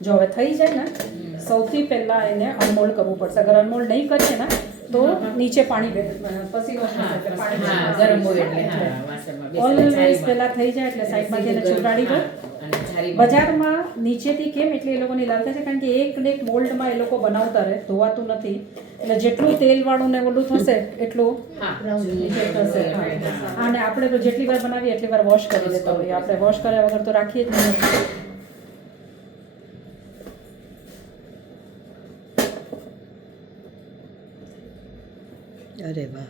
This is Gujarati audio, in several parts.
જો હવે થઈ જાય ને સૌથી પહેલાં એને અનમોલ્ડ કરવું પડશે. અગર અનમોલ્ડ નહીં કરીએ ને તો નીચે પાણી પસીનો ગરમ હોય એટલે ઓલવેઝ પહેલાં થઈ જાય એટલે સાઈડમાંથી એને ચોંટાડી દો. બજારમાં નીચેથી કેમ એટલે એ લોકોની લાલ થાય છે કારણ કે એક ને એક મોલ્ડમાં એ લોકો બનાવતા રહે, ધોવાતું નથી. એટલે જેટલું તેલવાળું ને ઓલું થશે એટલું નીચે થશે. અને આપણે તો જેટલી વાર બનાવીએ એટલી વાર વોશ કરી દેતા હોઈએ. આપણે વોશ કર્યા વગર તો રાખીએ જ નહીં. અરે વાહ,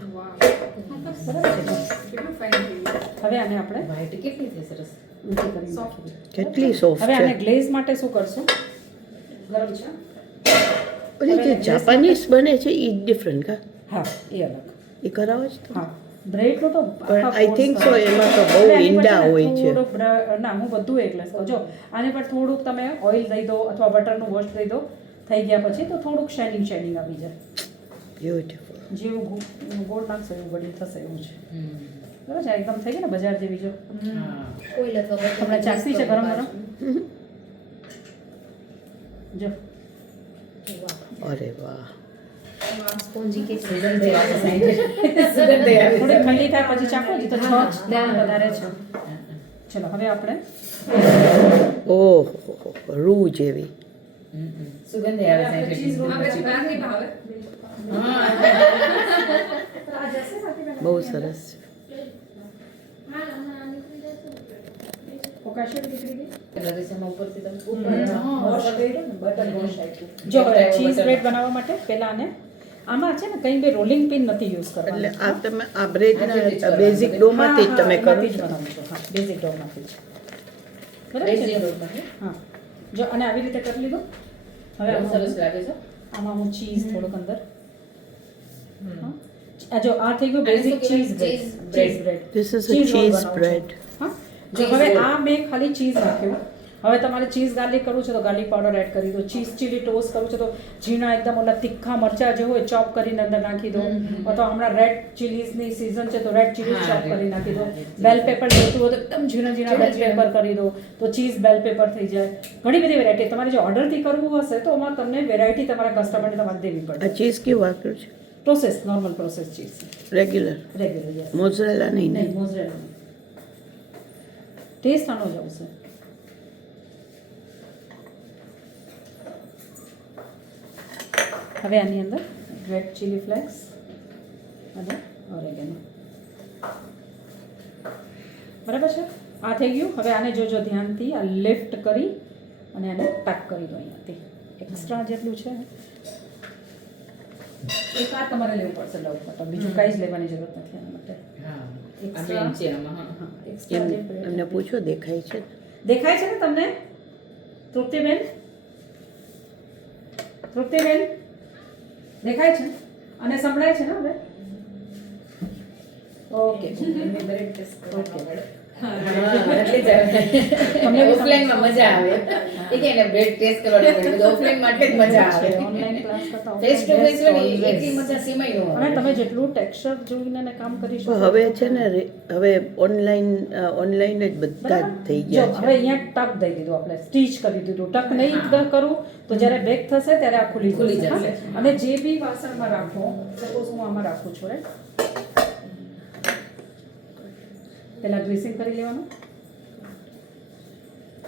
હવે આને આપણે વ્હાઈટ કેટલી થઈ સરસ ઊંચી કરી નાખીએ. કેટલી સોફ્ટ હવે છે. આને ગ્લેઝ માટે શું કરશું? ગરમ છે. ઓલી જે જાપાનીઝ બને છે એ ડિફરન્ટ કા? હા, એ અલગ. એ કરાવો જ તો. હા, બ્રેડનું તો પણ આઈ થિંક સો એમાં તો બહુ ઈંડા હોય છે. ના, હું બધું એક ગ્લાસ કહું. જો આને પર થોડુંક તમે ઓઇલ દઈ દો અથવા બટરનું વોશ દઈ દો. થઈ ગયા પછી તો થોડુંક શાઇનિંગ આવી જાય. બ્યુટીફુલ. જેવું ગોળ નાખશો એવું બળી થશે એવું છે. બરાબર છે, એકદમ થઈ ગઈ ને બજાર જેવી. જો તમને ચાસણી છે ગરમ ગરમ. જો અરે વાહ, સ્પોન્જી કે સુગંધ આવે સુગંધ આવે થોડી ઠંડી થાય પછી ચાખો જ તો છ વધારે છે. ચલો હવે આપણે ઓહ રૂ જેવી. સુગંધ આવે ચીઝ રોલ બહુ સરસ છે. જો ચીઝ બ્રેડ બનાવવા માટે પહેલા આને આમાં છે ને કંઈ બી રોલિંગ પિન નથી યુઝ એટલે કરવાનું. આ તમે આ બ્રેડના બેઝિક ડોમાંથી જ તમે કરો એમાંથી જ છો? બનાવું છું. હા, બેઝિક ડોમાંથી જ. બરાબર છે? હા, જો અને આવી રીતે કરી લીધું. હવે સરસ લાગે છે. આમાં હું ચીઝ થોડુંક અંદર. આ જો આ થઈ ગયું basic cheese bread. This is a cheese bread. હા, જો હવે આ મેં ખાલી ચીઝ નાખ્યું. હવે તમારે ચીઝ ગાર્લિક કરવું છે તો ગાર્લિક પાવડર એડ કરી દો. ચીઝ ચીલી ટોસ્ટ કરવું છે તો ઝીણા એકદમ ઓલા તીખા મરચાં જે હોય ચોપ કરીને અંદર નાખી દો. અથવા હમણાં રેડ ચીલીઝની સિઝન છે તો રેડ ચીલીઝ ચોપ કરી નાખી દો. બેલ પેપર જોઈતું હોય તો એકદમ ઝીણા ઝીણા બેલ પેપર કરી દો તો ચીઝ બેલ પેપર થઈ જાય. ઘણી બધી વેરાયટી. તમારે જો ઓર્ડરથી કરવું હશે તો એમાં તમને વેરાયટી તમારા કસ્ટમરને તમારે દેવી પડે. આ ચીઝ કેવું વાપર્યું છે? Process normal process cheese regular regular. Yes, મોઝરેલા નહીં ને? નહીં મોઝરેલા નહીં. ટેસ્ટ આનો જ આવશે. હવે આની અંદર રેડ ચીલી ફ્લેક્સ અને ઓરેગેનો. બરાબર છે, આ થઈ ગયું. હવે આને જોજો ધ્યાનથી આ લિફ્ટ કરી અને આને પેક કરી દો અહીંયાથી. એક્સ્ટ્રા જેટલું છે એક આ તમારે લેવું પડશે લવ બટર. બીજું કાંઈ જ લેવાની જરૂરત નથી આના માટે. એમને પૂછો દેખાય છે? દેખાય છે ને તમને તૃપ્તિબેન? તૃપ્તિબેન દેખાય છે અને સંભળાય છે ને હવે? ઓકે તમને ઓફલાઈનમાં મજા આવે. એ કે એને બ્રેડ ટેસ્ટ કરવાની હોય તો ઓફલાઈન માટે જ મજા આવે. ઓનલાઈન ક્લાસ કરતા ફેસ ટુ ફેસ હોય ને એટલી મજા સેમાય ન અને હોય. તમે જેટલું ટેક્સચર જોઈને ને કામ કરી શકો. હવે છે ને હવે ઓનલાઈન જ બધા જ થઈ જો ગયા હવે છે. અહીંયા ટક દઈ દીધું આપણે, સ્ટીચ કરી દીધું. ટક નહીં કરું તો જ્યારે બેક થશે ત્યારે આ ખુલી જશે. જશે. અને જે બી વાસણમાં રાખો, સપોઝ હું આમાં રાખું છું રાઈટ, પહેલા ગ્રીસિંગ કરી લેવાનું.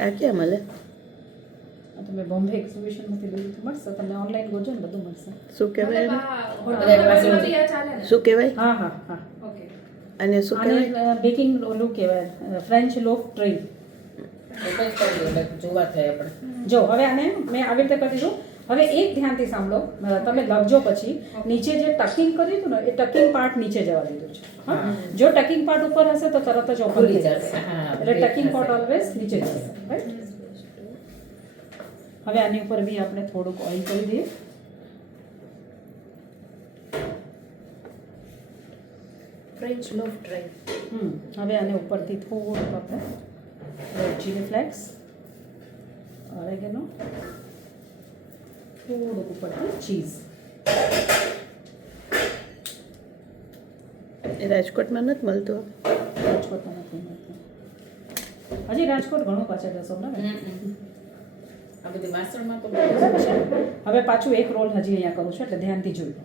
આ ક્યાં મળે? તમે બોમ્બે એક્ઝિબિશનમાંથી લીધું મળશે તમને. ઓનલાઈન ગોજો ને બધું મળશે. શું કહેવાય એને? બધા શું કહેવાય હા હા હા. અને શું કહેવાય? આને બેકિંગ ઓલું કહેવાય, ફ્રેન્ચ લોફ ટ્રે. જોવા થાય આપણે. જો હવે આને મેં આવી રીતે કરી દીધું. હવે એક ધ્યાનથી સાંભળો, તમે લખજો પછી. નીચે જે ટકિંગ કર્યું હતું ને એ ટકિંગ પાર્ટ નીચે જવા દીધું છે. હા, જો ટકિંગ પાર્ટ ઉપર હશે તો તરત જ ઓપન થઈ જશે. એટલે ટકિંગ પાર્ટ ઓલવેઝ નીચે જશે. રાઈટ. હવે આની ઉપર બી આપણે થોડુંક ઓઇલ કરી દઈએ. French loaf dry. હવે આને ઉપરથી થોડુંક આપણે રેડ ચીલી ફ્લેક્સ, ઓરેગેનો, થોડુંક ઉપરથી ચીઝ. એ રાજકોટમાં નથી મળતું? રાજકોટમાં નથી મળતું. હજી રાજકોટ ઘણું પાછળ જશો ને. આ બધી વાસણમાં તો બરાબર છે. હવે પાછું એક રોલ હજી અહીંયા કરું છું એટલે ધ્યાનથી જોઈ લો.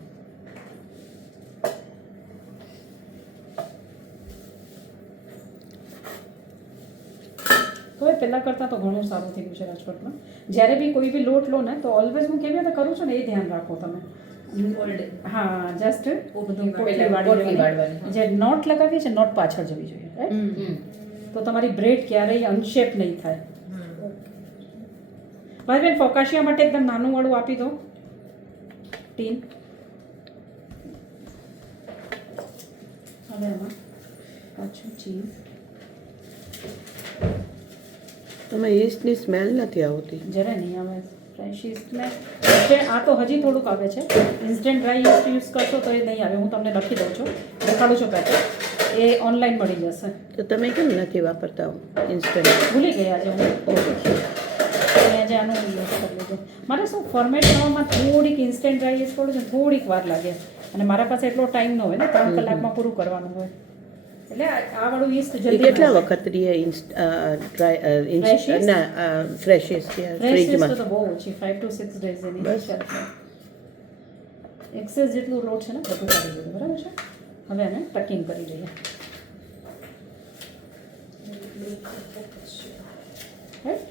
તો એ પહેલાં કરતાં તો ઘણું સારું થઈ ગયું છે રાજકોટમાં. જ્યારે બી કોઈ બી લોટ લો ને તો ઓલવેઝ હું કેવી રીતે કરું છું ને એ ધ્યાન રાખો તમે. હા જસ્ટ પોટલી પોટલી વાળવાની. જે નોટ લગાવીએ છે નોટ પાછળ જવી જોઈએ રાઈટ. હમ. તો તમારી બ્રેડ ક્યારેય અનશેપ નહીં થાય. ભાઈ બેન ફોકાશિયા માટે એકદમ નાનું વાળું આપી દો ટીન. હવે એમાં પાછું ચીઝ. તમે ઈસ્ટની સ્મેલ નથી આવતી. જરાય નહીં આવે ફ્રેશ ઈસ્ટને છે. આ તો હજી થોડુંક આવે છે. ઇન્સ્ટન્ટ ડ્રાય ઈસ્ટ યુઝ કરશો તો એ નહીં આવે. હું તમને લખી દઉં છું, દેખાડું છું પેકેટ. એ ઓનલાઈન મળી જશે. તો તમે કેમ નથી વાપરતા ઇન્સ્ટન્ટ? ભૂલી ગયા આજે હું. આજે આનું યુઝ કરી લીધું. મારે શું ફોર્મેટ કરવામાં થોડીક ઇન્સ્ટન્ટ ડ્રાય ઈસ્ટ કરું છું, થોડીક વાર લાગે અને મારા પાસે એટલો ટાઈમ ન હોય ને, 3 કલાકમાં પૂરું કરવાનું હોય એટલે આ વાળું ઈસ્ટ એ જલ્દી કેટલા વખત રહીએ Fresh yeast? ના ફ્રેશ ઈસ્ટ ફ્રીજમાં? તો બહુ ઓછી 5 to 6 days any bus. Access જેટલું લોટ છે ને બધું કાઢી દીધું. બરાબર છે. હવે એને ટકિંગ કરી દઈએ. Right?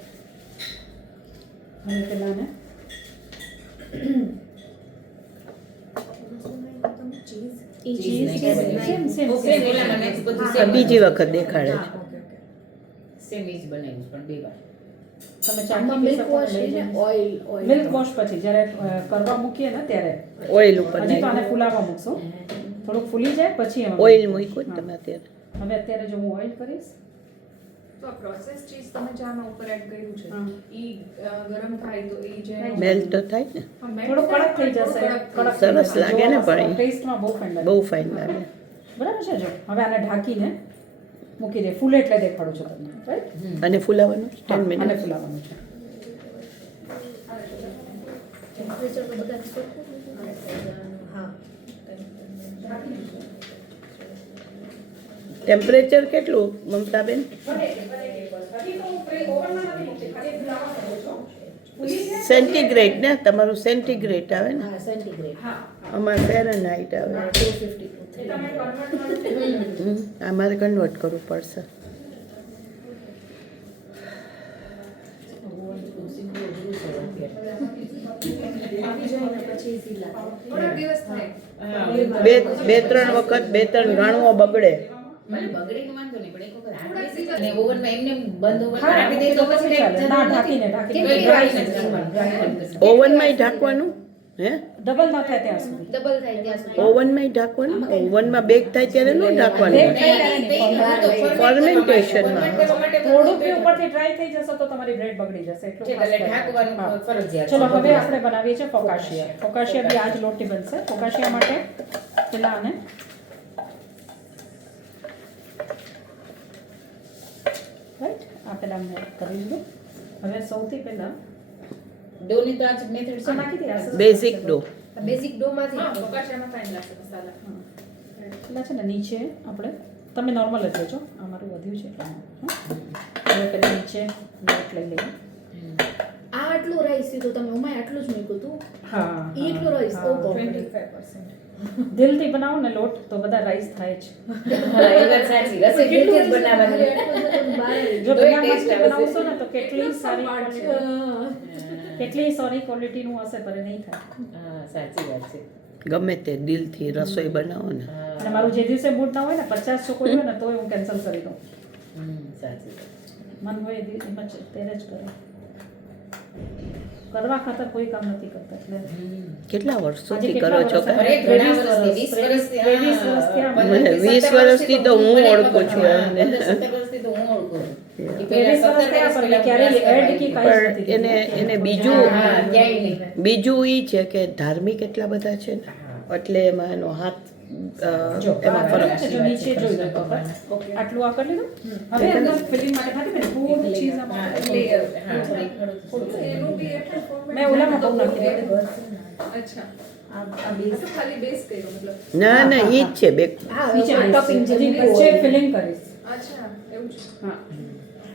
હવે પેલા ને બીજી વખત દેખાડે છે. સેમ ઈ જ બનાવ્યું છે, પણ 2 વાર. તમે આમાં મિલ્ક વોશ ને ઓઇલ મિલ્ક વોશ પછી જ્યારે કરવા મૂકીએ ને ત્યારે ઓઇલ ઉપર હજી તો આને નાખ્યું. ફૂલાવા મૂકશું. થોડુંક ફૂલી જાય પછી એમાં ઓઇલ મૂક્યું ને તમે અત્યારે? હવે અત્યારે જો હું ઓઇલ કરીશ. તો આ પ્રોસેસ ચીઝ તમે જે આમાં ઉપર એડ કર્યું છે હા. ઈ ગરમ થાય તો ઈ જે મેલ્ટ તો થાય ને, હા, melt થોડું થાય, કડક થઈ પણ જશે. થોડું કડક સરસ લાગે ને પણ એ. ટેસ્ટમાં બહુ ફાઇન લાગે. બહુ ફાઇન લાગે. બરાબર છે. જો હવે આને ઢાંકીને મૂકી દે. ફૂલે એટલે દેખાડું છું તમને. રાઈટ. અને ફૂલાવાનું 10 આને મિનિટ. ફૂલાવવાનું છે. ટેમ્પરેચર તો બધા સરખું હા ટેમ્પરેચર કેટલું મમતાબેન? સેન્ટીગ્રેડ ને? તમારું સેન્ટીગ્રેડ આવે ને? હા સેન્ટીગ્રેડ અમારે ફેરનહાઇટ આવે. 252 અમારે કન્વર્ટ કરવું પડશે. પછી ઈઝી લાગે થોડા દિવસ થાય. બે ત્રણ વખત 2-3 ગાણુઓ બગડે. મને બગડીને વાંધો નહીં, પણ એક વખત હાથ અને ઓવનમાં એમને બંધ ઓવન હા, રાખી દે તો તો પછી ચાલે. જરૂર ના, નથી. ઢાંકીને કેમ કે dry dry નથી કરવાનું, dry નથી કરવાનું. ઓવનમાંય ઢાંકવાનું? હે? ડબલ ના થાય ત્યાં સુધી. ડબલ થાય ત્યાં સુધી ઓવનમાંય ઢાંકવાનું? ઓવનમાં બેક થાય ત્યારે ન ઢાંકવાનું? બેક ફર્મેન્ટેશનમાં. થોડુંક બી ઉપરથી ડ્રાય થઈ જશે તો તમારી બ્રેડ બગડી જશે. એટલું છે, ખાસ એટલે ધ્યાન ઢાંકવાનું રાખો. હા. ફરજિયાત ચલો છે. હવે આપણે બનાવીએ છીએ ફોકાશિયા. ફોકાશિયા બી આ જ લોટથી બનશે. ફોકાશિયા માટે પેલા આને રાઈટ આ પેલા મેં કરી દીધું. હવે સૌથી પહેલા ડોની તો આ જ method છે ને? નાખી દે. બેઝિક ડો. બેઝિક ડો માંથી હા, ફોકાશિયામાં fine લાગશે મસાલા. પેલા છે ને નીચે આપણે તમે નોર્મલ જ લેજો. આ મારું વધ્યું છે એટલે હવે પેલા નીચે લોટ લઈ લઈએ. આ આટલું રાઈસ સીધું તમે ઉમાય આટલું જ મૂક્યું હતું હા ઈ એટલું રાઈસ હા. ઓહો 25%. દિલથી બનાવો ને લોટ તો બધા રાઈસ થાય જ. હા, એ વાત સાચી. રસોઈ દિલથી જ બનાવવાની. જો તોય બિના taste મસ્તી આવશે. બનાવશો ને તો કેટલી સારી ક્વોલિટીનું હશે પર એ નહીં થાય. હા, સાચી વાત છે. ગમે તે દિલથી રસોઈ બનાવો ને. હા. અને મારું જે દિવસે મૂડ ના હોય ને 50 છોકરી હોય ને તોય હું કેન્સલ કરી દઉં. સાચી વાત. મન હોય એ એમાં જ ત્યારે જ કરે. કરવા ખાતર કોઈ કામ નથી કરતા એટલે કેટલા આજે વર્ષોથી કેટલા કરો છો? વર્ષ? અરે, ઘણા વર્ષથી, 20 વર્ષથી, 23 વર્ષથી આ મને 20 વર્ષથી તો હું ઓળખું છું એમને. 17 વર્ષથી તો હું ઓળખું છું. એ 23 પહેલા વર્ષ 17 થયા વર્ષ પણ પહેલા ક્યારેય class એડ કે કરવાની. કાંઈ જ પણ નથી એને દીધું. એને હા, બીજું ક્યાંય નહીં. બીજું ઈ છે કે ધાર્મિક એટલા બધા છે ને એટલે એમાં એનો હાથ જો એમાં બરાબર ફરક છે. જો નીચે જોઈ લો તો બસ. આટલું આ કરી લીધું. હવે અંદર ફિલિંગ માટે નાખી દે. થોડું ચીઝ હા, આમાં layer. હા, થોડીક એનું બી એટલું format મેં ઓલામાં બહુ નાખી દીધું. અચ્છા. આ આ તો ખાલી બેઝ કર્યો મતલબ. ના ના ઈ જ છે બે. હા નીચે ટોપિંગ જે હજી મૂક્યું વચ્ચે હોય. ફિલિંગ કરીશ. અચ્છા, એવું છે. હા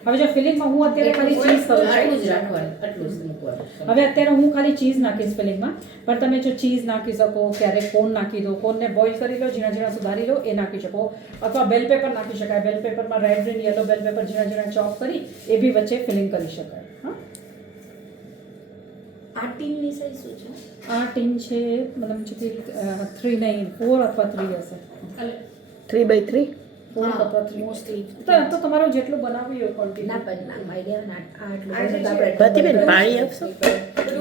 હવે જો ફિલિંગમાં હું અત્યારે ખાલી ચીઝ કરું આટલું જ છું રાખવાનું, આટલું જ મૂકવાનું. હવે અત્યારે હું ખાલી ચીઝ નાખીશ ફિલિંગમાં, પણ તમે જો ચીઝ નાખી શકો, ક્યારેક કોર્ન નાખી દો, કોર્નને બોઇલ કરી લો, ઝીણા ઝીણા સુધારી લો, એ નાખી શકો, અથવા બેલ પેપર નાખી શકાય. બેલ પેપરમાં રેડ ગ્રીન યલો બેલ પેપર ઝીણા ઝીણા ચોપ કરી એ બી વચ્ચે ફિલિંગ કરી શકાય. હા, આ ટીમની સાઈઝ શું છે? આ ટીન છે મતલબ છે કે 3 નહીં 4 અથવા 3 હશે. 3x3 4 અથવા 3 મોસ્ટલી તો તમારું જેટલું બનાવ્યું હોય ક્વોન્ટિટી. ના પણ ના આઈડિયા ના આ આટલું આ જે બધું છે, આપણે પ્રતિબેન પાણી આપશો?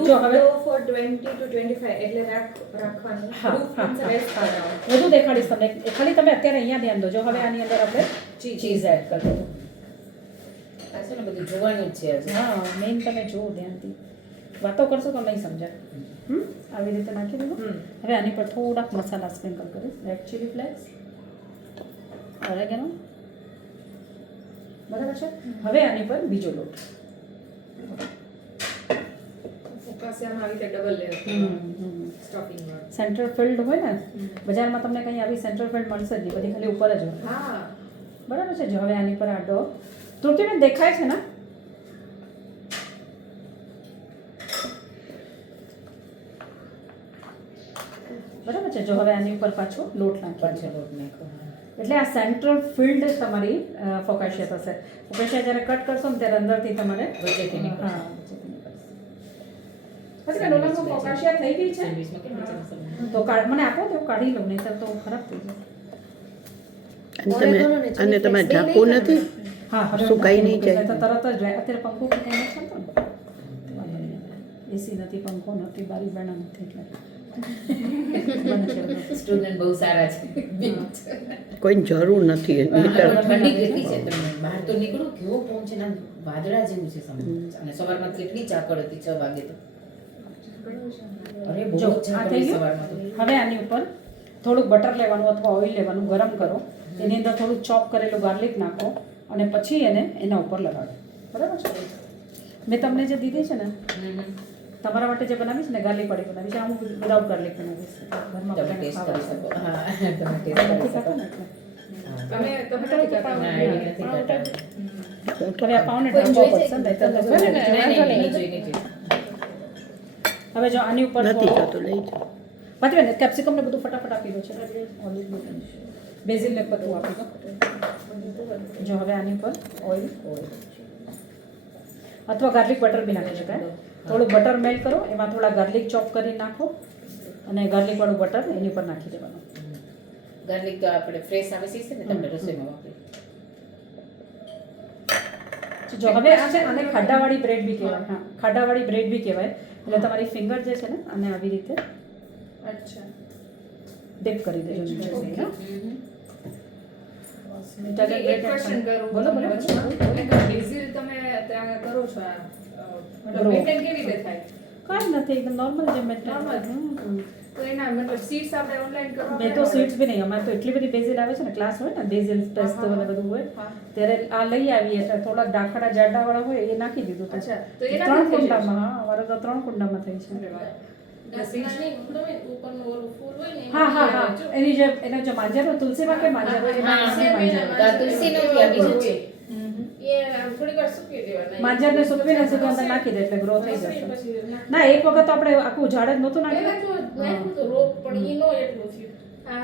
જો હવે for 20 to 25 એટલે રાખવાનું. હા, Proof હા, means હા, rest હા. કરવાનું. વધુ દેખાડીશ તમને. ખાલી તમે અત્યારે અહીંયા ધ્યાન દો. જો હવે આની અંદર આપણે ચીઝ એડ કરી દો. આ છે ને બધું જોવાનું જ છે આજે. હા, મેઇન તમે જુઓ ધ્યાનથી. વાતો કરશો તો નહીં સમજાય. આવી રીતે નાખી દીધું. હવે આની પર થોડાક મસાલા સ્પ્રિંકલ કરીશ. રેડ ચીલી ફ્લેક્સ, ઓરેગેનો, બરાબર છે. હવે આની પર બીજો લોટ. ફોકાસિયામાં આવી રીતે ડબલ લેયર સ્ટફિંગ માં. સેન્ટર ફિલ્ડ હોય ને, બજારમાં તમને કંઈ આવી સેન્ટર ફિલ્ડ મળશે જ નહીં, બધી ખાલી ઉપર જ હોય. હા, બરાબર છે. જો હવે આની પર આ ડો તૃપ્તિબેન દેખાય છે ને? બરાબર છે. જો હવે આની ઉપર પાછો લોટ નાખવાનો પાછો છે. લોટ નાખો. એટલે આ સેન્ટ્રલ ફિલ્ડ તમારી ફોકાશિયા થશે. ફોકાશિયા જ્યારે કટ કરશો ને ત્યારે અંદરથી તમારે વચ્ચેથી નીકળશે. હા, વચ્ચેથી નીકળશે. પછી ડોલામાં ફોકાશિયા થઈ ગઈ છે સેન્ડવિચમાં કેમ નીચે મસાલો? તો મને આપો તો હું કાઢી લઉં, નહીં તો ખરાબ થઈ જાય. અને તમે ઢાંકવું નથી? હા, હવે સુકાઈ નહીં જાય. તો તરત જ અત્યારે પંખો પણ કંઈ નથી ચાલતો ને. એસી નથી, પંખો નથી, બારી બારણા નથી એટલે બંધ છે બધું. સ્ટુડન્ટ બહુ સારા છે. કોઈની જરૂર નથી એની. ઠંડી કેટલી છે તમને બહાર તો નીકળો કેવો પવન છે ને આમ વાદળા જેવું છે સામે. અને સવારમાં કેટલી ચાકળ હતી 6 વાગે તો. અરે બહુ જો જ આ ચાકળ થઈ હતી ગયું. સવારમાં તો. હવે આની ઉપર થોડુંક બટર લેવાનું અથવા ઓઇલ લેવાનું, ગરમ કરો, એની અંદર થોડુંક ચોપ કરેલું ગાર્લિક નાખો અને પછી એને એના ઉપર લગાડો. બરાબર છે. મેં તમને જે દીધી છે ને, તમારા માટે જે બનાવીશ ને ગાર્લિક વાળી બનાવી છે, આ હું વિદાઉટ ગાર્લિક બનાવીશ. ઘરમાં તમે બધાને ટેસ્ટ ખાવા કરી શકો. છે. હા, તમે ટેસ્ટ કરી નથી શકો. ખાતા ને એટલે. તમે નથી કરતા. ના, એ નથી કરતા. હવે આ પાઉને ઢાંકવો પડશે ને, નહીંતર તો નહીં, નહીં, નહીં, નહીં. હવે જો આની ઉપર નથી જતું, લઈ જાઓ. પાછી ને કેપ્સિકમ ને બધું ફટાફટ આપી દો છે. બેઝિલ ને પત્તું આપી દો. જો હવે આની ઉપર ઓઇલ અથવા ગાર્લિક બટર બી નાખી શકાય. થોડું બટર મેલ્ટ કરો, એમાં થોડા ગાર્લિક ચોપ કરી નાખો અને ગાર્લિક વાળું બટર એની ઉપર નાખી દેવાનું. ગાર્લિક તો આપણે ફ્રેશ આવે છે ને તમને રસોઈમાં વાપરી. જો હવે આ છે, આને ખાડાવાળી બ્રેડ બી કહેવાય. હા, ખાડાવાળી બ્રેડ બી કહેવાય. એટલે તમારી ફિંગર જે છે ને, આને આવી રીતે અચ્છા. ડિપ કરી દેજો નીચે. એક question કરું. બોલો બોલો. એક basil તમે ત્યાં કરો છો આ મતલબ maintain કેવી રીતે થાય? કાંઈ નથી, એકદમ નોર્મલ જે મેં Normal. તો એના મતલબ seeds આપણે online કરવા મેં તો સીડ્સ બી નહીં, અમારે તો એટલી બધી બેઝિલ આવે છે ને, ક્લાસ હોય ને બેઝિલ પેસ્તો અને બધું હોય, હા. ત્યારે આ લઈ આવીએ એટલે થોડાક ડાખડા જાડાવાળા હોય એ નાખી દીધું હતું. અચ્છા, તો એના 3 થઈ જશે? કુંડામાં. હા, અમારે તો 3 કુંડામાં થઈ છે. અરે વાહ. The seeds હા હા હા, એની જે એનો જે માંજર હોય, તુલસીમાં કે માંજર હોય, એમાં એની માંજર હોય. તો આ તુલસીનો બી આવી જશે. માંજરને સૂકવીને સીધું અંદર નાખી દે એટલે ગ્રો થઈ જશે. ના, એક વખત તો આપણે આખું ઝાડ જ નહોતું નાખ્યું. આ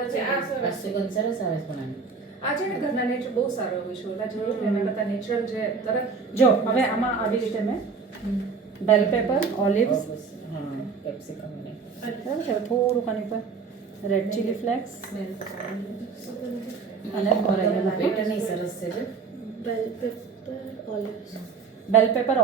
સુગંધ સરસ આવે છે પણ આની. આ છે ને ઘરના નેચર બહુ સારો હોય છે. ઓલા જોયું કે એના કરતા નેચરલ જે તરત જો હવે આમાં આવી રીતે મેં બેલ પેપર, ઓલિવ્સ, હા, કેપ્સિકમ ને બરાબર છે, થોડુંક આની પર રેડ ચીલી ફ્લેક્સ અને ઓરેગેનો. પેટર્ન સરસ છે જો. બેલ પેપર,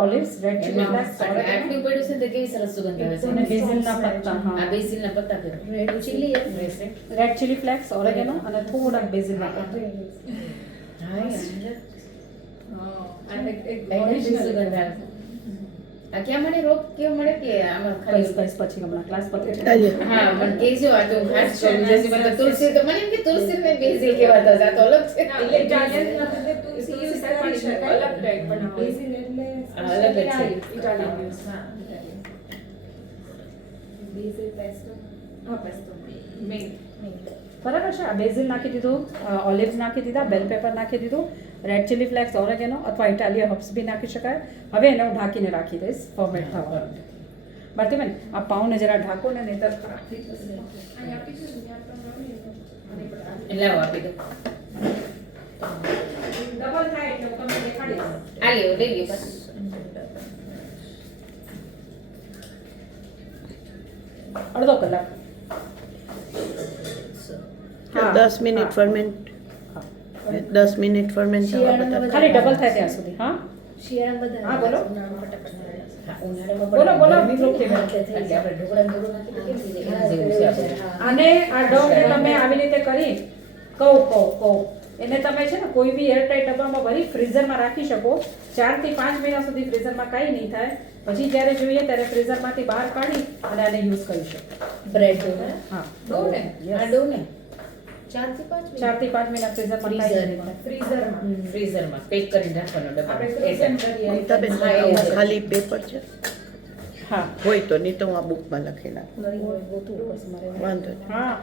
ઓલિવ્સ, રેડ ચીલી એમાં ફ્લેક્સ, ઓરેગેનો આટલું પડ્યું છે તો કેવી સરસ સુગંધ આવે છે. અને બેઝિલના પત્તા. આ હા, બેસિલના પત્તા કે રેડ ચીલી ફ્રેશ છે. રેડ ચીલી ફ્લેક્સ, ઓરેગેનો અને થોડાક બેઝિલના પત્તા. હા, આ એક original સુગંધ આવે છે. આ ક્યાં મળે રોપ કેવો મળે કે આમાં કઈશ ખાલી કઈશ પછી હમણાં ક્લાસ પતે છે. હા મને કહેજો આ તો ખાસ કરી જશે મને તુલસી તો મને એમ કે તુલસી ને બેઝિલ કહેવાતા હતા તો અલગ છે ઇટાલિયન તુલસી યુઝ કરી શકે અલગ ટાઈપ બનાવો બેઝિલ એટલે અલગ જ છે. ઇટાલિયન યુઝ હા બેઝિલ પેસ્ટો હા પેસ્ટો મેઇન બરાબર છે. આ બેઝિલ નાખી દીધું, ઓલિવ્સ નાખી દીધા, બેલ પેપર નાખી દીધું રેડ ચીલી ફ્લેક્સ, ઓરેગેનો અથવા ઇટાલિયન હર્બ્સ બી નાખી શકાય. હવે એને હું ઢાંકીને રાખી દઈશ ફર્મેન્ટ થવા. ભારતીબેન આ પાઉને જરા ઢાંકો ને નહીંતર ખરાબ થઈ જશે. એટલે આવો આપી દો. ડબલ થાય એટલે હું તમને દેખાડીશ. આ લ્યો, લઈ લ્યો બસ. અડધો કલાક. હા, 10 મિનિટ ફર્મેન્ટ 10 મિનિટ ફર્મેન્ટ થવા શિયાળામાં બતાવો. ખાલી ડબલ થાય ત્યાં સુધી. હા શિયાળામાં વધારે હા, બોલો. ઉનાળામાં ફટાફટ ના રહે. હા, ઉનાળામાં બોલો, બોલો. ગરમી બહુ થઈ થાય. જાય. એટલે આપણે ઢોકળાને થોડું નાખી દઈએ કેમ થઈ જાય? હા, એના જેવું છે આપણે. હા. અને આ ડોને તમે આવી રીતે કરી કહું એને તમે છે ને કોઈ બી એરટાઈટ ડબ્બામાં ભરી ફ્રીઝરમાં રાખી શકો. 4 થી 5 મહિના સુધી ફ્રીઝરમાં કાંઈ નહીં થાય. પછી જ્યારે જોઈએ ત્યારે ફ્રીઝરમાંથી બહાર કાઢી અને આને યુઝ કરી શકો. બ્રેડ ડો ને? હા, ડો ને? Yes. આ ડો ને? 4 થી 5 મિનિટ 4 થી 5 મહિના ફ્રીઝરમાં કાંઈ નહીં થાય. ફ્રીઝરમાં ફ્રીઝરમાં પેક કરીને રાખવાનો ડબ્બો. આપણે ફ્રીઝન કરીએ મમતાબેન, હા, એવું આવું છે. ખાલી પેપર છે હા, હોય તો, નહીં તો હું આ બુકમાં લખી નાખું. ગોતવું પડશે મારે. વાંધો નહીં. હા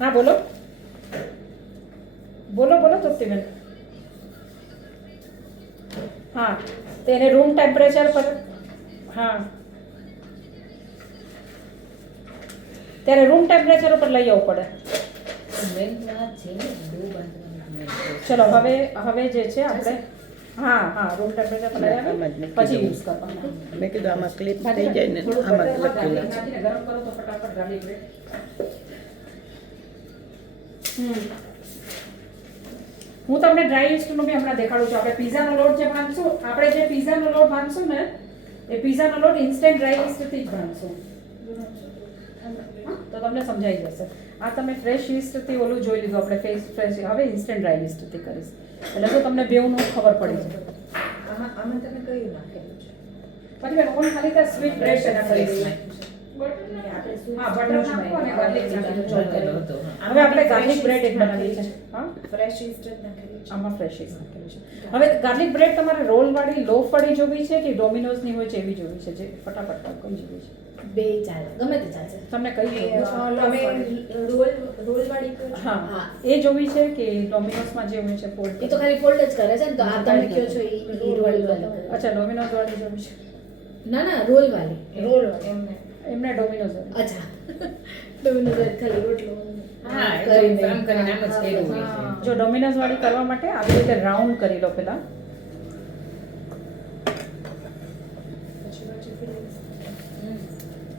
હા, બોલો બોલો તૃપ્તિબેન. હા, તો એને રૂમ ટેમ્પરેચર પર, હા ત્યારે રૂમ ટેમ્પરેચર ઉપર લઈ આવવું પડે. મેન વાત છે ને, ડો બાંધવાનો main process. ચલો હવે જે છે આપણે હા રૂમ ટેમ્પરેચર પર લઈ આમાં જ આવે મૂકી પછી દઉં. યુઝ કરવાનો. મેં કીધું આમાં ક્લિપ થઈ જાય ને, આમાં લખી નાખું. નાખીને ગરમ કરો તો ફટાફટ ગાર્લિક બ્રેડ. હું તમને ડ્રાય ઈસ્ટનું બી હમણાં દેખાડું છું. આપણે પીઝાનો લોટ જે બાંધશું, આપણે જે પીઝાનો લોટ બાંધશું ને એ પીઝાનો લોટ ઇન્સ્ટન્ટ ડ્રાય ઈસ્ટથી જ બાંધશું. તો તમને સમજાઈ જશે. આ તમે ફ્રેશ ઈસ્ટથી ઓલું જોઈ લીધું આપણે ફ્રેશ. હવે ઇન્સ્ટન્ટ ડ્રાય ઈસ્ટથી કરીશ એટલે તો તમને બેવનું ખબર પડી જાય. આમાં તમે કયું નાખેલું છે? પછી મેં ઓન ખાલી ત્યાં સ્વીટ બ્રેડ એના કરી દઈએ. બટર હા, બટર નાખો અને ગાર્લિક નાખીને ચોપ નાખેલો કરો. હતો. હવે આપણે ગાર્લિક બ્રેડ એક બનાવીએ છીએ. હા, ફ્રેશ ઈસ્ટ નાખેલું છે. આમાં ફ્રેશ એક નાખેલું છે. હવે ગાર્લિક બ્રેડ તમારે રોલ વાળી લોફ વાળી જોવી છે કે ડોમિનોઝની હોય છે એવી જોવી છે જે ફટાફટ કઈ જોવી છે? બે ચાલે ગમે તે ચાલશે. તમને કઈ જોવી છે? તમે રોલ વાળી કહો છો? હા, એ જોવી છે કે ડોમિનોઝમાં જે હોય છે ફોલ્ડ? એ તો ખાલી ફોલ્ડ જ કરે છે ને, તો આ તમે કહો છો એ રોલ વાળી. અચ્છા, ડોમિનોઝ વાળી જોવી છે. ના રોલ વાળી. રોલ વાળી. એમને એમને ડોમિનોઝ વાળી. અચ્છા. ડોમિનોઝ વાળી ખાલી રોટલો. હા, એ તો આમ કરીને આમ જ કર્યું હોય છે. જો ડોમિનોઝ વાળી કરવા માટે આવી રીતે રાઉન્ડ કરી લો પહેલા.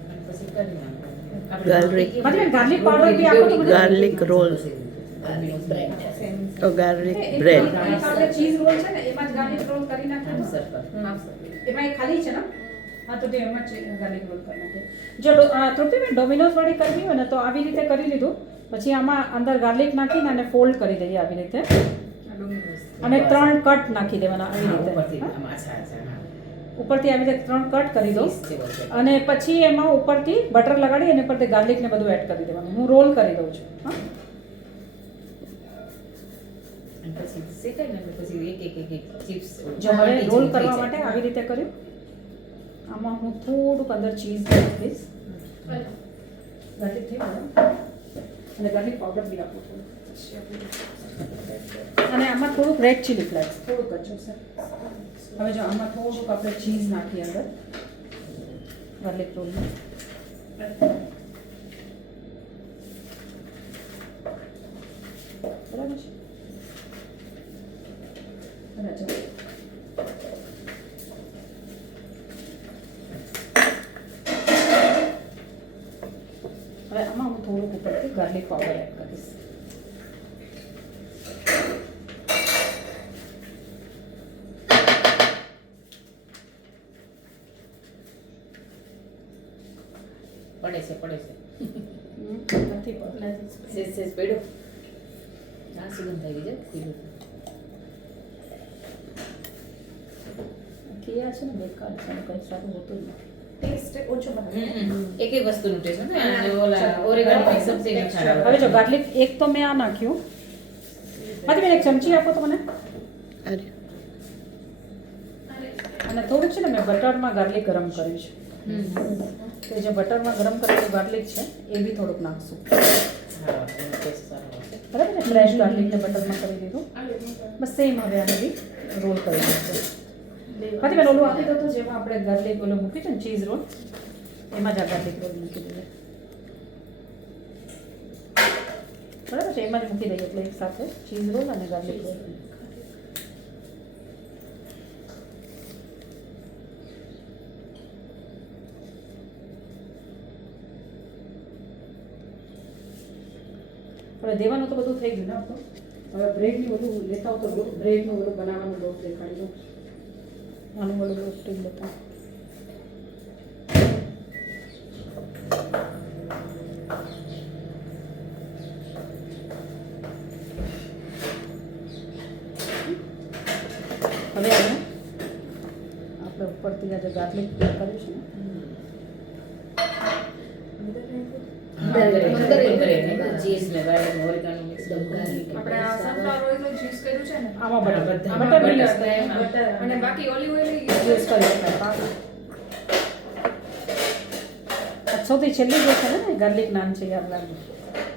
અને પછી કરી નાખવાનું. આપણે Garlic. મતલબ garlic powder બી આપો તો મને. Garlic roll. બ્રેડ તો ગાર્લિક બ્રેડ. આપણે ચીઝ રોલ છે ને એમાં જ ગાર્લિક રોલ કરી નાખીએ. આમ સર પર. એમાં એ ખાલી છે ને? હા, તો તે એમાં જ ગાર્લિક રોલ કરી નાખીએ. જો તૃપ્તિબેન ડોમિનોઝ વાળી કરવી હોય ને તો આવી રીતે કરી લીધું. પછી આમાં અંદર ગાર્લિક નાખીને અને ફોલ્ડ કરી દઈએ આવી રીતે અને 3 કટ નાખી દેવાના આવી હા, રીતે. ઉપરથી હા? આમ અચ્છા, હા. ઉપરથી આવી રીતે 3 કટ કરી દો ચીઝ જેવો છે. અને પછી એમાં ઉપરથી બટર લગાડી અને ઉપરથી ગાર્લિક ને બધું એડ કરી દેવાનું. હું રોલ કરી દઉં છું. હા, અને પછી શેકાય ને એટલે પછી એક ચિપ્સ જો હવે રોલ કરવા માટે આવી રીતે કર્યું. આમાં હું થોડુંક અંદર ચીઝ નાખીશ. ગાર્લિક થઈ ગયું અને ગાર્લિક પાવડર બી આપું થોડું. અને આમાં થોડુંક રેડ ચીલી ફ્લેક્સ થોડુંક જ જોશે. હવે જો આમાં થોડુંક આપણે ચીઝ નાખીએ અંદર ગાર્લિક રોલમાં. બરાબર છે. બરાબર. હવે આમાં હું થોડુંક ઉપરથી ગાર્લિક પાવડર એડ કરીશ. પડે છે નથી પડતું. સેજ પડ્યો. આ સુગંધ આવી જાય ખીરું. કિયા છે ને બેકાર છે અને કંઈ સારું હોતું જ નથી. ટેસ્ટ ઓછો બને. એક વસ્તુનું ટેસ્ટ ને અને ઓલા ઓરેગાનો ની સબ્જી ને ખાવા. હવે જો ગાર્લિક એક તો મેં આ નાખ્યું. હા, બેન એક ચમચી આપો તો મને. અરે અને થોડુંક છે ને મેં બટરમાં ગાર્લિક ગરમ કર્યું છે. તો જે બટરમાં ગરમ કરેલું ગાર્લિક છે એ બી થોડુંક નાખશું. હા, એનો ટેસ્ટ સારો હશે. બરાબર ને, ફ્રેશ ગાર્લિકને બટરમાં કરી દીધું. બસ સેમ હવે આને બી રોલ કરી દઈશું. પછી મેં ઓલું આપી દો તો જેમાં આપણે ગાર્લિક ઓલું મૂકી છે ને ચીઝ રોલ, એમાં જ આ ગાર્લિક રોલ મૂકી દઈએ. બરાબર છે, એમાં જ મૂકી દઈએ એટલે એક સાથે ચીઝ રોલ અને ગાર્લિક રોલ. હવે દેવાનું તો બધું થઈ ગયું ને આપણું. હવે બ્રેડની બધું લેતા હો તો બ્રેડનું બધું બનાવવાનું લોટ દેખાડી દઉં. આનું બધું લોટ લઈ લેતા. હવે આપણે ઉપરથી આ જે ગાર્લિક કર્યું છે ને ચીઝ ને ગાર્લિક ને ઓરેગાનો મિક્સ ગાર્લિક આપણે આ સનફ્લાવર ઓઇલનું ચીઝ કર્યું છે ને આમાં હા, બટર બધામાં બટર butter મિક્સ બટર અને બાકી ઓલિવ ઓઇલ યુઝ કરી શકાય. સૌથી છેલ્લી જે છે ને ગાર્લિક નાન છે યાદ રાખજો.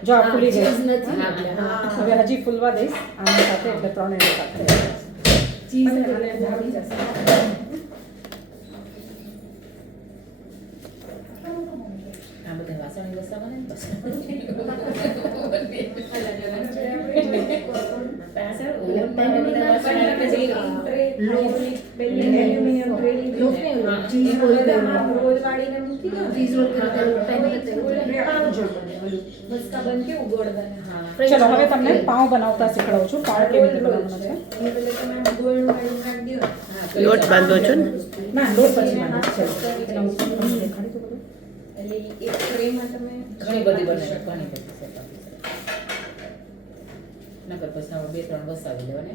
જો આ ફૂલી ગઈ ચીઝ નથી હા, એટલે હા. હા હવે હજી ફૂલવા દઈશ આની સાથે એટલે ત્રણે સાથે ચીઝ અને નથી. ભાવી જશે. આ બધા વાસણ વસાવાને ને બસ એલ્યુમિનિયમ ટ્રે લીધી ને, ચીઝ રોલ કર્યો. ચીઝ રોલ કર્યો ત્યારે પેન ચલો હવે તમને પાઉં બનાવતા શીખવાડું છું. પાઉં કેવી રીતે બનાવવાનો છે. લોટ બાંધો છો ને? ના લોટ પછી બનાવીશ. ચલો એના ઉપર તમને દેખાડી દઉં બધું. ઘણી બધી બને ઘણી બધી છે નકર પછી આપણે બે ત્રણ વસાવી લેવાને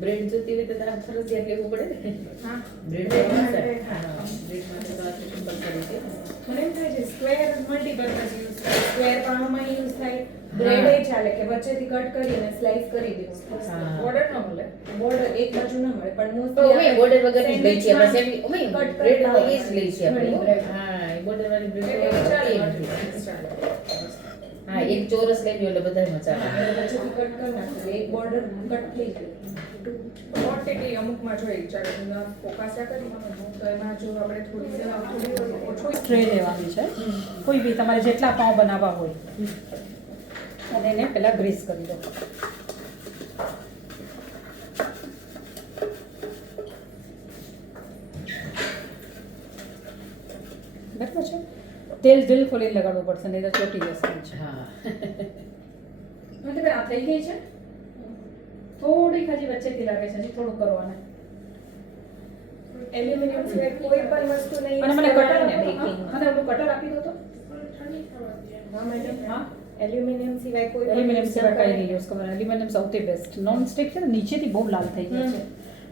બ્રેડ જોતી હોય તો તારા ફરજિયાત લેવું પડે ને બ્રેડ બ્રેડ માટે તો આ સિમ્પલ કરી છે બ્રેડ એ ચાલે કે વચ્ચેથી કટ કરીને સ્લાઈસ કરી દેવું હા. ઓર્ડર ન મળે બોર્ડર એક બાજુ ના મળે પણ તો અમે બોર્ડર વગર ની જ લઈ છીએ sandwich બસ એવી અમે cut બ્રેડ કરતા તો એ જ હોય. લઈ છીએ ઘણી આપણે bread. હા એ બોર્ડર વાળી બ્રેડ એટલે ચાલે હા એક ચોરસ લઈ લ્યો એટલે બધાયમાં ચાલે વચ્ચેથી કટ કરી નાખવું એક બોર્ડર કટ થઈ જાય ક્વોન્ટિટી અમુકમાં જોઈએ ચાલે ફોકાસા કરી તો એમાં જો આપણે થોડી ઓછું ટ્રે લેવાની છે. કોઈ બી તમારે જેટલા પાઉં બનાવવા હોય અને એને પહેલાં ગ્રીસ કરી દો. બરાબર છે. તેલ દિલ ખોલીને લગાડવું પડશે નહીં તો ચોટી જશે નીચે. હા મતલબ આ થઈ ગઈ છે. થોડીક હજી વચ્ચેથી લાગે છે, હજી થોડું કરવાને. એલ્યુમિનિયમ સિવાય કોઈ પણ વસ્તુ નહીં અને મને use કટર કરવાની આપી baking. દો. મને ઓલું કટર આપી દો તો. હા મેડમ હા એલ્યુમિનિયમ સિવાય કોઈ પણ એલ્યુમિનિયમ use સિવાય કંઈ કરવાની. નહીં યુઝ કરવાનું. એલ્યુમિનિયમ સૌથી બેસ્ટ. નોન સ્ટિક છે ને નીચેથી બહુ લાલ થઈ જાય છે.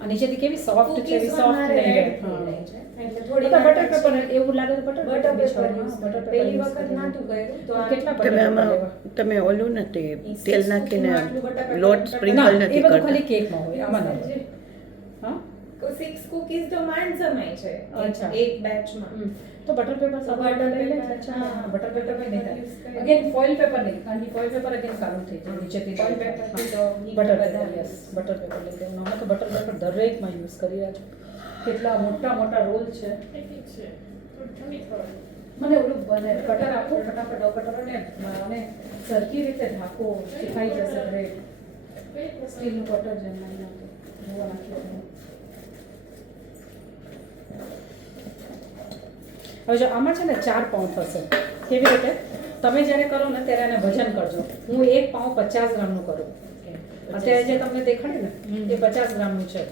આ નીચેથી કેવી સોફ્ટ છે, એવી Cookies માં સોફ્ટ મારે નહીં red રહે. થઈ જાય છે. એટલે થોડી થોડી બટર પેપર એવું લાગે તો butter butter paper butter use paper કરો. પહેલી વખત નાતું કર્યું તો આ કેટલા બટર તમે પેપર આમાં લેવા? તમે ઓલું નથી તેલ નાખીને આટલું બટાકા લોટ બટાકા સ્પ્રિંકલ ના, એ નથી બધું કરતા. ખાલી કેકમાં હોય, આમાં ના હોય. હા 6 cookies તો માંડ સમય છે અચ્છા. એક બેચમાં તો બટર પેપર સાથે બટર લઈ લે. પેપર, અચ્છા હા. બટર પેપર કઈ નહીં use થાય. કરીએ. અગેન ફોઇલ પેપર નહીં, કારણ કે ફોઇલ પેપર અગેન કાળું થઈ જાય નીચેથી. Foil paper થી તો heat બટર પેપર વધારે. યસ બટર પેપર લઈ લેવાનું. અમે તો બટર પેપર દરેકમાં યુઝ કરી રહ્યા છો. કેટલા મોટા મોટા રોલ છે. મને ઓલું બને કટર આપો ફટાફટ કટરોને અને સરખી રીતે ઢાંકો, શીખાઈ જશે બ્રેડ. સ્ટીલનું કટર જેમ નહીં નાખો. જોવા નાખ્યો. હવે જો આમાં છે ને 4 પાઉં થશે. કેવી રીતે? તમે જ્યારે કરો ને ત્યારે એને વજન કરજો. હું 1 પાઉં 50 ગ્રામનું કરું. અત્યારે જે તમને દેખાડ્યું ને એ 50 ગ્રામનું છે.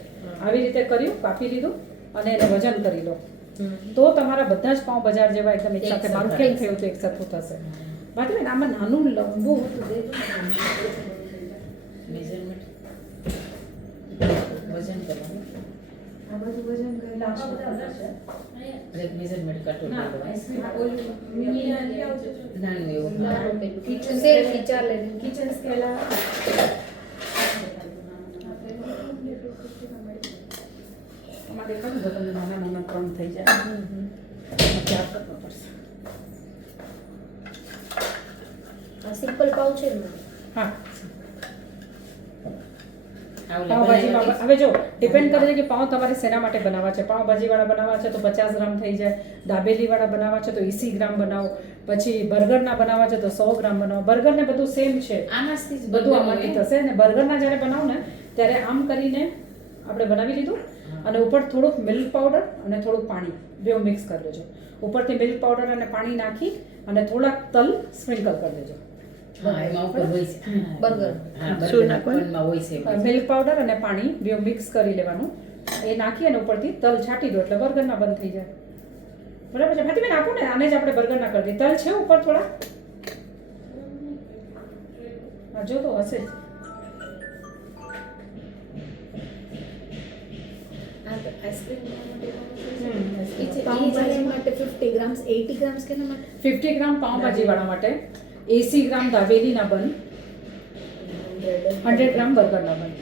આવી રીતે કર્યું, કાપી લીધું અને એને વજન કરી લો. તો તમારા બધા જ પાઉં બજાર જેવા એકદમ એક સાથે મારું કેમ થયું તો એક સરખું થશે. બાકી ને આમાં નાનું લંબુ હતું દેજો. મેઝરમેન્ટ વજન કરવાનું આ બધું વજન કરી આમાં બધા અંદર છે. એક મેઝરમેન્ટ કાઢો ના, ઓલું મિની લઈ આવજો. નાનું એવું કિચન સ્કેલ કિચન સ્કેલ આમાં દેખાડું તો તમને નાના નાના 3 થઈ જાય. આમાં 4 કરવો પડશે. આ સિમ્પલ પાઉં છે ને હા આ ઓલા પાવભાજીમાં બનાવેલા હવે જો ડિપેન્ડ કરે છે કે પાઉં તમારે શેના માટે બનાવવા છે. પાવભાજીવાળા બનાવવા છે તો 50 ગ્રામ થઈ જાય, દાબેલીવાળા બનાવવા છે તો 80 ગ્રામ બનાવો, પછી બર્ગરના બનાવવા છે તો 100 ગ્રામ બનાવો. બર્ગર ને બધું સેમ છે, આમાંથી જ બધું આમાંથી થશે. ને બર્ગરના જ્યારે બનાવો ને ત્યારે આમ કરીને આપણે બનાવી લીધું અને ઉપર થોડુંક મિલ્ક પાવડર અને થોડુંક પાણી બે મિક્સ કરી દેજો. ઉપરથી મિલ્ક પાવડર અને પાણી નાખી અને થોડાક તલ સ્પ્રિંકલ કરી દેજો. હા એમાં ઉપર હોય છે બર્ગર. હા શું બર્ગર નાખવાનું? બનમાં હોય છે મિલ્ક પાવડર અને પાણી બે મિક્સ કરી લેવાનું. એ નાખી અને ઉપરથી તલ છાંટી દો એટલે બર્ગરના બંધ થઈ જાય. બરાબર છે ફાતીબેન? આપો ને, આને જ આપણે બર્ગરના કરી દઈએ. તલ છે ઉપર થોડા? હા જો તો હશે જ. આ તો આઈસ્ક્રીમ માટે પાઉંભાજી માટે 50 ગ્રામ્સ 80 ગ્રામ્સ કેના માટે 50 ગ્રામ પાઉંભાજીવાળા માટે, 80 ગ્રામ દાબેલીના બન, 100 ગ્રામ બર્ગરના બન.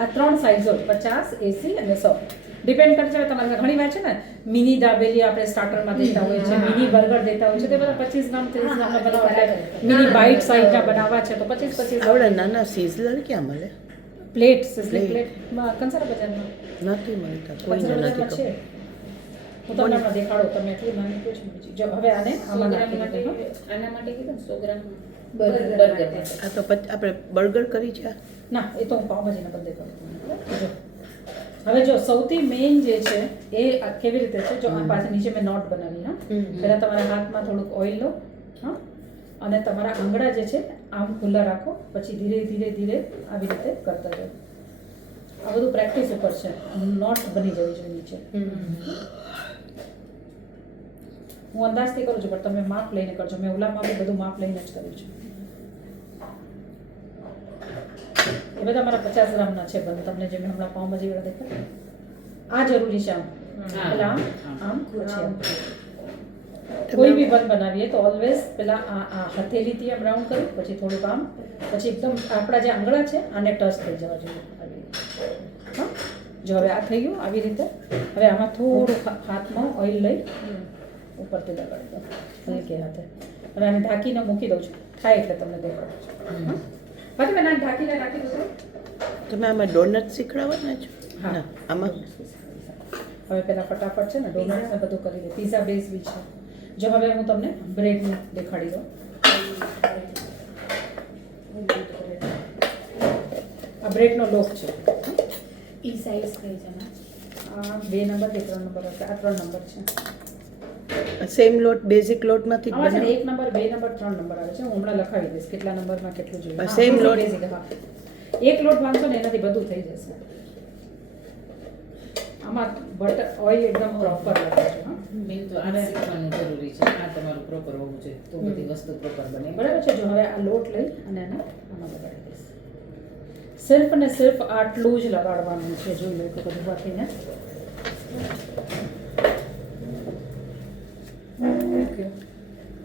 આ 3 સાઇઝો 50, 80 અને 100 ડિપેન્ડ કરે છે. હવે તમારે ઘણી વાર છે ને મિની દાબેલી આપણે સ્ટાર્ટરમાં દેતા હોય છે, મિની બર્ગર દેતા હોય છે, તે બધા 25 ગ્રામ 30 ગ્રામના બનાવવા એટલે મિની બાઇટ સાઇઝના બનાવવા છે તો 25 આવડે નાના સિઝલર ક્યાં મળે? Plate sizzling Plate. પ્લેટમાં કંસારા બજારમાં નથી મળતા, કોઈને કંસારા નથી બજારમાં છે. ખબર. હું તમને હમણાં દેખાડો, તમે એટલી નાની તો જ મળી જાય. જો હવે આને 100 આમાં ગ્રામ નાખી માટે દીધું, હા. આના માટે કીધું ને 100 ગ્રામ બર્ગર બર્ગર આ તો આપણે બર્ગર કરી છે. ના એ તો હું પાવભાજીના બદલે કરું. જો હવે જો સૌથી મેઇન જે છે એ આ કેવી રીતે છે, જો આ પાછળ નીચે મેં નોટ બનાવી. હા પહેલાં તમારા હાથમાં થોડુંક ઓઇલ લો, હા, અને તમારા આંગળા જે છે આમ ખુલ્લા રાખો, પછી ધીરે ધીરે ધીરે આવી રીતે કરતા જાઓ. આ બધું પ્રેક્ટિસ ઉપર છે, નોટ બની જવી જોઈએ નીચે. હું અંદાજથી કરું છું પણ તમે માપ લઈને કરજો. મેં ઓલામાં બી બધું માપ લઈને જ કર્યું છે. એ બધા મારા 50 ગ્રામના છે બન. તમને જે મેં હમણાં પાઉંભાજી વાળા દેખાડ્યા આ જરૂરી છે. આમ હા. પેલા આમ પછી આમ. કોઈ બી બન બનાવીએ તો ઓલવેઝ પેલા આ હથેળીથી આમ રાઉન્ડ કર્યું, પછી થોડુંક આમ, પછી એકદમ આપણા જે આંગળા છે આને ટચ થઈ જવા જોઈએ આવી રીતે. હા જો હવે આ થઈ ગયું આવી રીતે. હવે આમાં થોડું હાથમાં ઓઇલ લઈ ઉપરથી લગાડી દો હલકે હાથે. હવે આને ઢાંકીને મૂકી દઉં છું, થાય એટલે તમને દેખાડું છું. હા બાકી મેં આને ઢાંકીને રાખી દઉં. તમે આમાં ડોનટ શીખડાવવાના છો? હા ના, આમાં હવે પેલા ફટાફટ છે ને ડોનટ્સ ને બધું કરી દે. પીઝા બેઝ બી છે. જો હવે હું તમને બ્રેડનું દેખાડી દઉં. આ બ્રેડનો લોક છે. ઈ સાઈઝ કઈ છે ને આ 2 નંબર કે 3 નંબર હશે. આ 3 નંબર છે. સેમ લોટ, બેઝિક લોટમાંથી જ આમાં છે ને બનાવો? 1 નંબર 2 નંબર 3 નંબર આવે છે. હું હમણાં લખાવી દઈશ કેટલા નંબરમાં કેટલું જોઈએ. બસ same લોટ? બેઝિક. હા એક લોટ બાંધશો ને એનાથી બધું થઈ જશે. આમાં બટર ઓઇલ એકદમ પ્રોપર લગાવજો. હા મેન તો આ શીખવાનું જરૂરી છે. આ તમારું પ્રોપર હોવું જોઈએ તો બધી વસ્તુ પ્રોપર બને. બરાબર છે. જો હવે આ લોટ લઈ અને એને આમાં લગાડી દઈશ. સિર્ફ ને સિર્ફ આટલું જ લગાડવાનું છે. જોઈ લો કે બધું બાકીને. ઓકે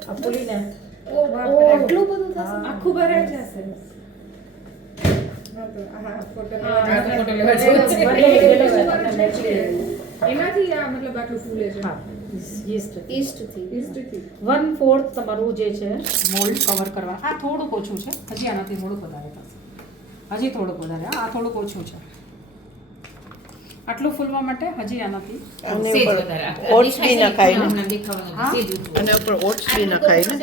આ ફૂલીને આટલું બધું થશે હા. આખું ભરાઈ જશે. હા, ફોટો હા, લેવા લેવા જેવો જેવો છે. છે. એમાંથી આ મતલબ આટલું ફૂલે છે. હા yeast ઈસ્ટથી ઈસ્ટથી. 1/4 તમારું જે છે મોલ્ડ કવર કરવા. આ થોડુંક ઓછું છે, હજી આનાથી થોડુંક વધારે થશે. હજી થોડુંક વધારે. આ થોડુંક ઓછું છે. આટલું ફૂલવા માટે હજી આનાથી આની સેજ ઉપર વધારે. ઓટ્સ બી નખાય ને? હમણાં દેખાવાનું હા. સેજ ઊંચું. અને ઉપર ઓટ્સ બી નખાય ને?